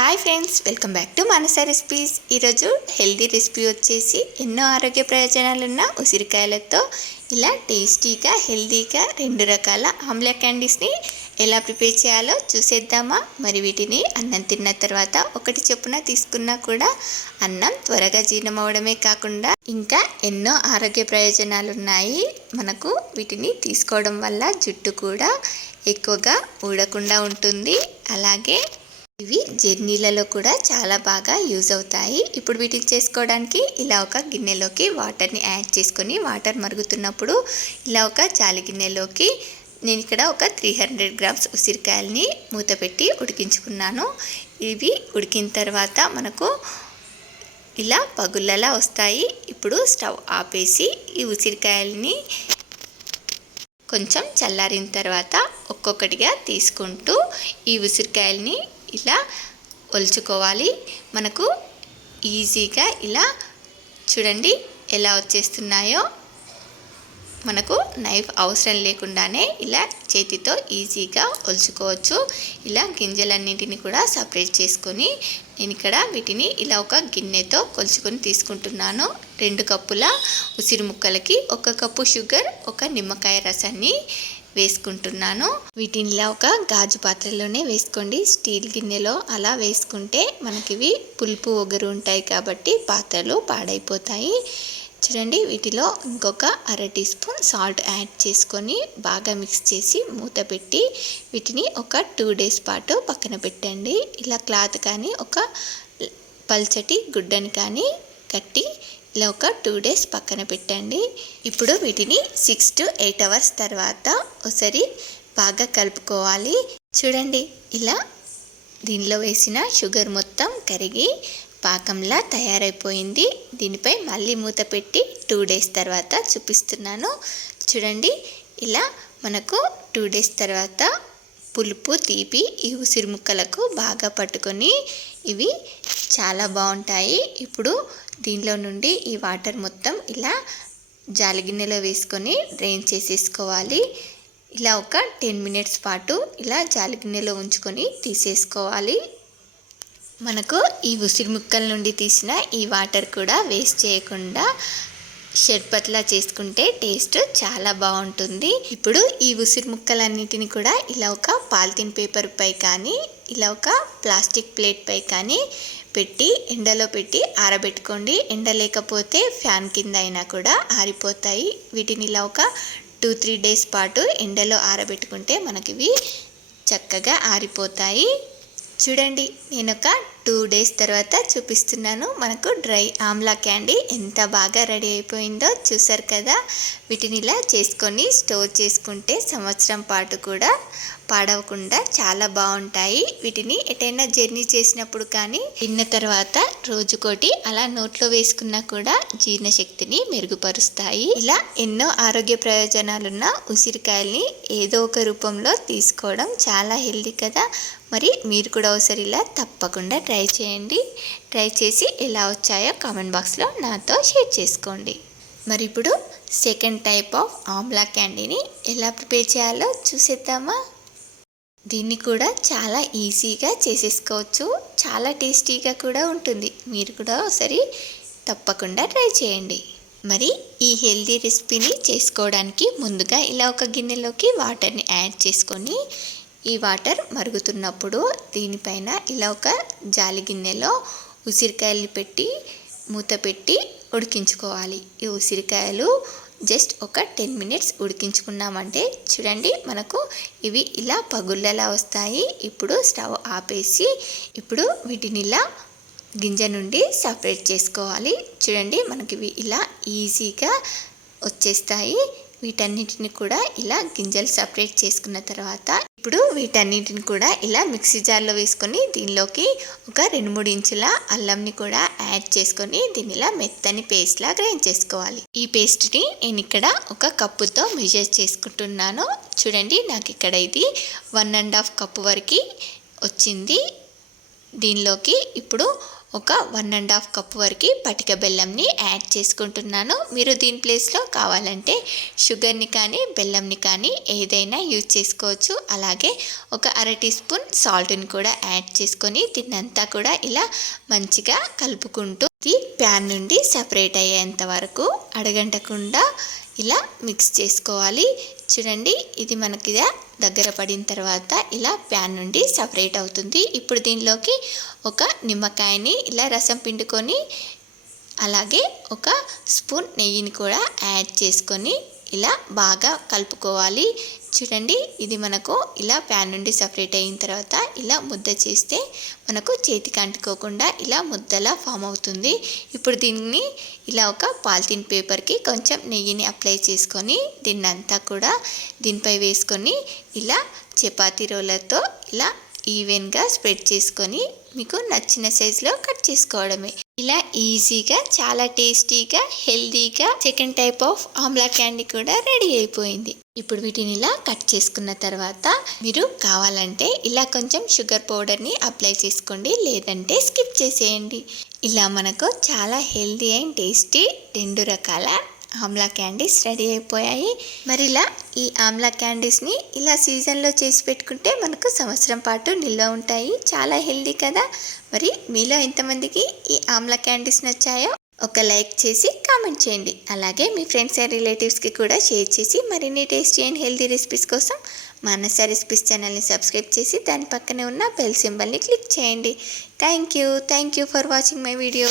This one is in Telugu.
Hi friends, welcome back to Manasa recipes. ఈరోజు హెల్దీ రెసిపీ వచ్చేసి ఎన్నో ఆరోగ్య ప్రయోజనాలున్న ఉసిరికాయలతో ఇలా టేస్టీగా హెల్దీగా 2 రకాల ఆమ్లా క్యాండీస్ని ఎలా ప్రిపేర్ చేయాలో చూసేద్దామా. మరి వీటిని అన్నం తిన్న తర్వాత ఒకటి చొప్పున తీసుకున్నా కూడా అన్నం త్వరగా జీర్ణం అవడమే కాకుండా ఇంకా ఎన్నో ఆరోగ్య ప్రయోజనాలు ఉన్నాయి. మనకు వీటిని తీసుకోవడం వల్ల జుట్టు కూడా ఎక్కువగా ఊడకుండా ఉంటుంది. అలాగే ఇవి జర్నీలలో కూడా చాలా బాగా యూజ్ అవుతాయి. ఇప్పుడు వీటిని చేసుకోవడానికి ఇలా ఒక గిన్నెలోకి వాటర్ని యాడ్ చేసుకొని వాటర్ మరుగుతున్నప్పుడు ఇలా ఒక జాలి గిన్నెలోకి నేను ఇక్కడ ఒక 300 గ్రామ్స్ ఉసిరికాయలని మూత పెట్టి ఉడికించుకున్నాను. ఇవి ఉడికిన తర్వాత మనకు ఇలా పగుళ్ళలా వస్తాయి. ఇప్పుడు స్టవ్ ఆపేసి ఈ ఉసిరికాయలని కొంచెం చల్లారిన తర్వాత ఒక్కొక్కటిగా తీసుకుంటూ ఈ ఉసిరికాయలని ఇలా ఒలుచుకోవాలి. మనకు ఈజీగా ఇలా చూడండి ఎలా వచ్చేస్తున్నాయో. మనకు నైఫ్ అవసరం లేకుండానే ఇలా చేతితో ఈజీగా ఒలుచుకోవచ్చు. ఇలా గింజలన్నింటిని కూడా సపరేట్ చేసుకొని నేను ఇక్కడ వీటిని ఇలా ఒక గిన్నెతో కొలుచుకొని తీసుకుంటున్నాను. 2 కప్పుల ఉసిరి ముక్కలకి 1 కప్పు షుగర్, 1 నిమ్మకాయ రసాన్ని వేసుకుంటున్నాను. వీటిని ఇలా ఒక గాజు పాత్రలోనే వేసుకోండి. స్టీల్ గిన్నెలో అలా వేసుకుంటే మనకి ఇవి పులుపు ఒగరు ఉంటాయి కాబట్టి పాత్రలు పాడైపోతాయి. చూడండి, వీటిలో ఇంకొక 1/2 టీ స్పూన్ సాల్ట్ యాడ్ చేసుకొని బాగా మిక్స్ చేసి మూత పెట్టి వీటిని ఒక 2 డేస్ పాటు పక్కన పెట్టండి. ఇలా క్లాత్ కానీ ఒక పల్చటి గుడ్డని కానీ కట్టి ఇలా ఒక 2 డేస్ పక్కన పెట్టండి. ఇప్పుడు వీటిని 6 to 8 అవర్స్ తర్వాత ఒకసారి బాగా కలుపుకోవాలి. చూడండి, ఇలా దీనిలో వేసిన షుగర్ మొత్తం కరిగి పాకంలా తయారైపోయింది. దీనిపై మళ్ళీ మూత పెట్టి 2 డేస్ తర్వాత చూపిస్తున్నాను. చూడండి, ఇలా మనకు 2 డేస్ తర్వాత పులుపు తీపి ఈ ఉసిరి ముక్కలకు బాగా పట్టుకొని ఇవి చాలా బాగుంటాయి. ఇప్పుడు దీనిలో నుండి ఈ వాటర్ మొత్తం ఇలా జాలి గిన్నెలో వేసుకొని డ్రైన్ చేసేసుకోవాలి. ఇలా ఒక 10 మినిట్స్ పాటు ఇలా జాలి గిన్నెలో ఉంచుకొని తీసేసుకోవాలి. మనకు ఈ ఉసిరి ముక్కల నుండి తీసిన ఈ వాటర్ కూడా వేస్ట్ చేయకుండా షర్బత్లా చేసుకుంటే టేస్ట్ చాలా బాగుంటుంది. ఇప్పుడు ఈ ఉసిరి ముక్కలన్నిటిని కూడా ఇలా ఒక పాలిథిన్ పేపర్ పై కానీ ఇలా ఒక ప్లాస్టిక్ ప్లేట్ పై కానీ పెట్టి ఎండలో పెట్టి ఆరబెట్టుకోండి. ఎండ లేకపోతే ఫ్యాన్ కింద అయినా కూడా ఆరిపోతాయి. వీటిని ఇలా ఒక 2-3 డేస్ పాటు ఎండలో ఆరబెట్టుకుంటే మనకివి చక్కగా ఆరిపోతాయి. చూడండి, నేను ఒక 2 డేస్ తర్వాత చూపిస్తున్నాను. మనకు డ్రై ఆమ్లా క్యాండీ ఎంత బాగా రెడీ అయిపోయిందో చూసారు కదా. వీటిని ఇలా చేసుకొని స్టోర్ చేసుకుంటే సంవత్సరం పాటు కూడా పాడవకుండా చాలా బాగుంటాయి. వీటిని ఎటైనా జర్నీ చేసినప్పుడు కానీ తిన్న తర్వాత రోజుకోటి అలా నోట్లో వేసుకున్నా కూడా జీర్ణశక్తిని మెరుగుపరుస్తాయి. ఇలా ఎన్నో ఆరోగ్య ప్రయోజనాలున్న ఉసిరికాయల్ని ఏదో ఒక రూపంలో తీసుకోవడం చాలా హెల్దీ కదా. మరి మీరు కూడా ఒకసారి ఇలా తప్పకుండా ట్రై చేయండి. ట్రై చేసి ఎలా వచ్చాయో కామెంట్ బాక్స్లో నాతో షేర్ చేసుకోండి. మరి ఇప్పుడు సెకండ్ టైప్ ఆఫ్ ఆమ్లా క్యాండీని ఎలా ప్రిపేర్ చేయాలో చూసేద్దామా. దీన్ని కూడా చాలా ఈజీగా చేసేసుకోవచ్చు. చాలా టేస్టీగా కూడా ఉంటుంది. మీరు కూడా ఒకసారి తప్పకుండా ట్రై చేయండి. మరి ఈ హెల్దీ రెసిపీని చేసుకోవడానికి ముందుగా ఇలా ఒక గిన్నెలోకి వాటర్ని యాడ్ చేసుకొని ఈ వాటర్ మరుగుతున్నప్పుడు దీనిపైన ఇలా ఒక జాలి గిన్నెలో ఉసిరికాయలు పెట్టి మూత పెట్టి ఉడికించుకోవాలి. ఈ ఉసిరికాయలు జస్ట్ ఒక 10 మినిట్స్ ఉడికించుకున్నామంటే చూడండి మనకు ఇవి ఇలా పగుళ్ళలా వస్తాయి. ఇప్పుడు స్టవ్ ఆపేసి ఇప్పుడు వీటిని ఇలా గింజ నుండి సపరేట్ చేసుకోవాలి. చూడండి, మనకి ఇవి ఇలా ఈజీగా వచ్చేస్తాయి. వీటన్నిటిని కూడా ఇలా గింజలు సపరేట్ చేసుకున్న తర్వాత ఇప్పుడు వీటన్నిటిని కూడా ఇలా మిక్సీ జార్లో వేసుకొని దీనిలోకి ఒక 2-3 ఇంచుల అల్లంని కూడా యాడ్ చేసుకొని దీన్ని ఇలా మెత్తని పేస్ట్లా గ్రైండ్ చేసుకోవాలి. ఈ పేస్ట్ని నేను ఇక్కడ 1 కప్పుతో మెజర్ చేసుకుంటున్నాను. చూడండి, నాకు ఇక్కడ ఇది 1.5 కప్పు వరకు వచ్చింది. దీనిలోకి ఇప్పుడు ఒక 1.5 కప్పు వరకు పటిక బెల్లంని యాడ్ చేసుకుంటున్నాను. మీరు దీని ప్లేస్లో కావాలంటే షుగర్ని కానీ బెల్లంని కానీ ఏదైనా యూజ్ చేసుకోవచ్చు. అలాగే ఒక 1/2 టీ స్పూన్ సాల్ట్ని కూడా యాడ్ చేసుకొని దీన్నంతా కూడా ఇలా మంచిగా కలుపుకుంటూ ఇది ప్యాన్ నుండి సపరేట్ అయ్యేంత వరకు అడగంటకుండా ఇలా మిక్స్ చేసుకోవాలి. చూడండి, ఇది మనకి దగ్గర పడిన తర్వాత ఇలా ప్యాన్ నుండి సపరేట్ అవుతుంది. ఇప్పుడు దీనిలోకి ఒక నిమ్మకాయని ఇలా రసం పిండుకొని అలాగే ఒక స్పూన్ నెయ్యిని కూడా యాడ్ చేసుకొని ఇలా బాగా కలుపుకోవాలి. చూడండి, ఇది మనకు ఇలా ప్యాన్ నుండి సపరేట్ అయిన తర్వాత ఇలా ముద్ద చేస్తే మనకు చేతికి అంటుకోకుండా ఇలా ముద్దలా ఫామ్ అవుతుంది. ఇప్పుడు దీన్ని ఇలా ఒక పాలిథిన్ పేపర్కి కొంచెం నెయ్యిని అప్లై చేసుకొని దీన్నంతా కూడా దీనిపై వేసుకొని ఇలా చపాతీ రోలర్తో ఇలా ఈవెన్గా స్ప్రెడ్ చేసుకొని మీకు నచ్చిన సైజులో కట్ చేసుకోవడమే. ఇలా ఈజీగా చాలా టేస్టీగా హెల్దీగా second type of Amla candy కూడా రెడీ అయిపోయింది. ఇప్పుడు వీటిని ఇలా కట్ చేసుకున్న తర్వాత మీరు కావాలంటే ఇలా కొంచెం షుగర్ పౌడర్ని అప్లై చేసుకోండి, లేదంటే స్కిప్ చేసేయండి. ఇలా మనకు చాలా హెల్దీ అండ్ టేస్టీ 2 రకాల ఆమ్లా క్యాండీస్ రెడీ అయిపోయాయి. మరి ఇలా ఈ ఆమ్లా క్యాండీస్ని ఇలా సీజన్లో చేసి పెట్టుకుంటే మనకు సంవత్సరం పాటు నిల్వ ఉంటాయి. చాలా హెల్దీ కదా. మరి మీలో ఎంతమందికి ఈ ఆమ్లా క్యాండీస్ నచ్చాయో ఒక లైక్ చేసి కామెంట్ చేయండి. అలాగే మీ ఫ్రెండ్స్ అండ్ రిలేటివ్స్కి కూడా షేర్ చేసి మరిన్ని టేస్టీ అండ్ హెల్దీ రెసిపీస్ కోసం మానస రెసిపీస్ ఛానల్ని సబ్స్క్రైబ్ చేసి దాని పక్కనే ఉన్న బెల్ సింబల్ని క్లిక్ చేయండి. Thank you for watching my video.